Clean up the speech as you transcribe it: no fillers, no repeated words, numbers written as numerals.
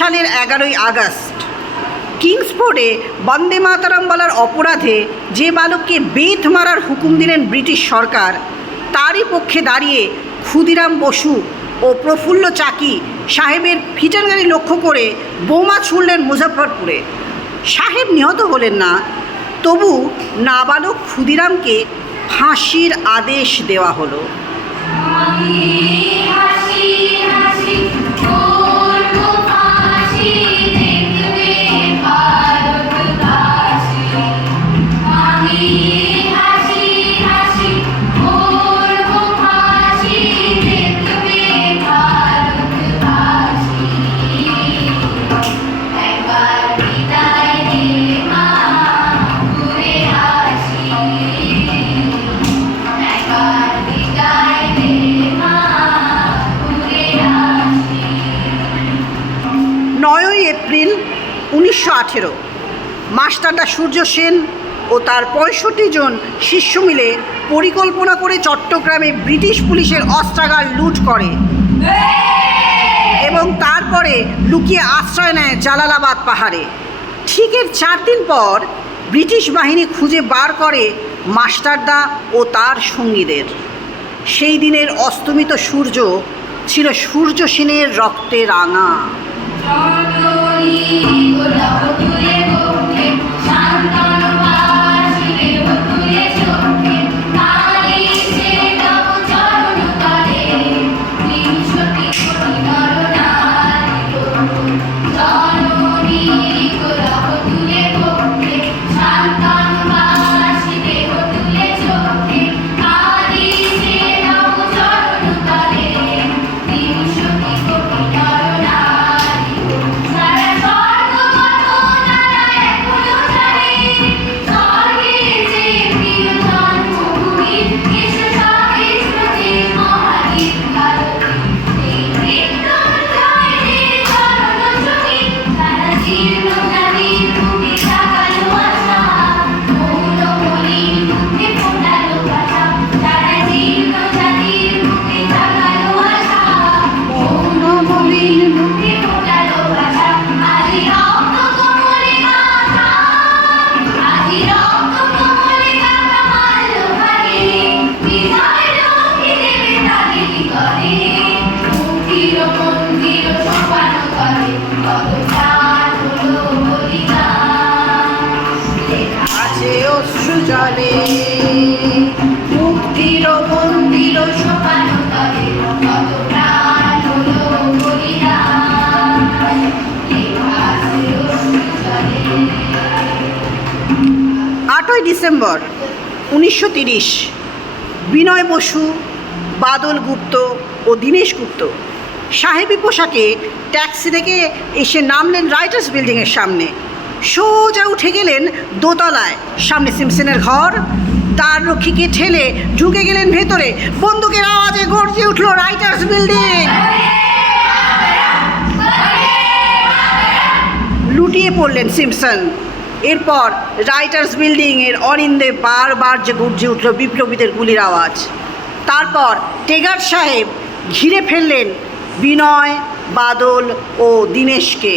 সালের 11ই আগস্ট কিংসফোর্ডে বন্দে মাতরম বলার অপরাধে যে বালককে বেত মারার হুকুম দিলেন ব্রিটিশ সরকার, তারই পক্ষে দাঁড়িয়ে ক্ষুদিরাম বসু ও প্রফুল্ল চাকি সাহেবের ফিটার গাড়ি লক্ষ্য করে বোমা ছুড়লেন মুজফ্ফরপুরে। সাহেব নিহত হলেন না, তবু নাবালক ক্ষুদিরামকে ফাঁসির আদেশ দেওয়া হলো। এপ্রিল 1918 মাস্টারদা সূর্য সেন ও তার 65 জন শিষ্য মিলে পরিকল্পনা করে চট্টগ্রামে ব্রিটিশ পুলিশের অস্ত্রাগার লুট করে এবং তারপরে লুকিয়ে আশ্রয় নেয় জালালাবাদ পাহাড়ে। ঠিক এর 4 দিন পর ব্রিটিশ বাহিনী খুঁজে বার করে মাস্টারদা ও তার সঙ্গীদের। সেই দিনের অস্তমিত সূর্য ছিল সূর্য সেনের রক্তে রাঙা। মুক্তির মন্দির সোপান তলে কত প্রাণ হলো বলিদান। 8ই ডিসেম্বর 1930 বিনয় বসু, বাদল গুপ্ত ও দীনেশ গুপ্ত সাহেবী পোশাকে ট্যাক্সি থেকে এসে নামলেন রাইটার্স বিল্ডিংয়ের সামনে। সোজা উঠে গেলেন দোতলায়, সামনে সিমসনের ঘর। তার রক্ষীকে ঠেলে ঢুকে গেলেন ভেতরে। বন্দুকের আওয়াজে গর্জে উঠল রাইটার্স বিল্ডিং। লুটিয়ে পড়লেন সিমসন। এরপর রাইটার্স বিল্ডিংয়ের অনিন্দে বারবার যে গর্জে উঠল বিপ্লবীদের গুলির আওয়াজ। তারপর টেগার সাহেব ঘিরে ফেললেন বিনয়, বাদল ও দীনেশকে।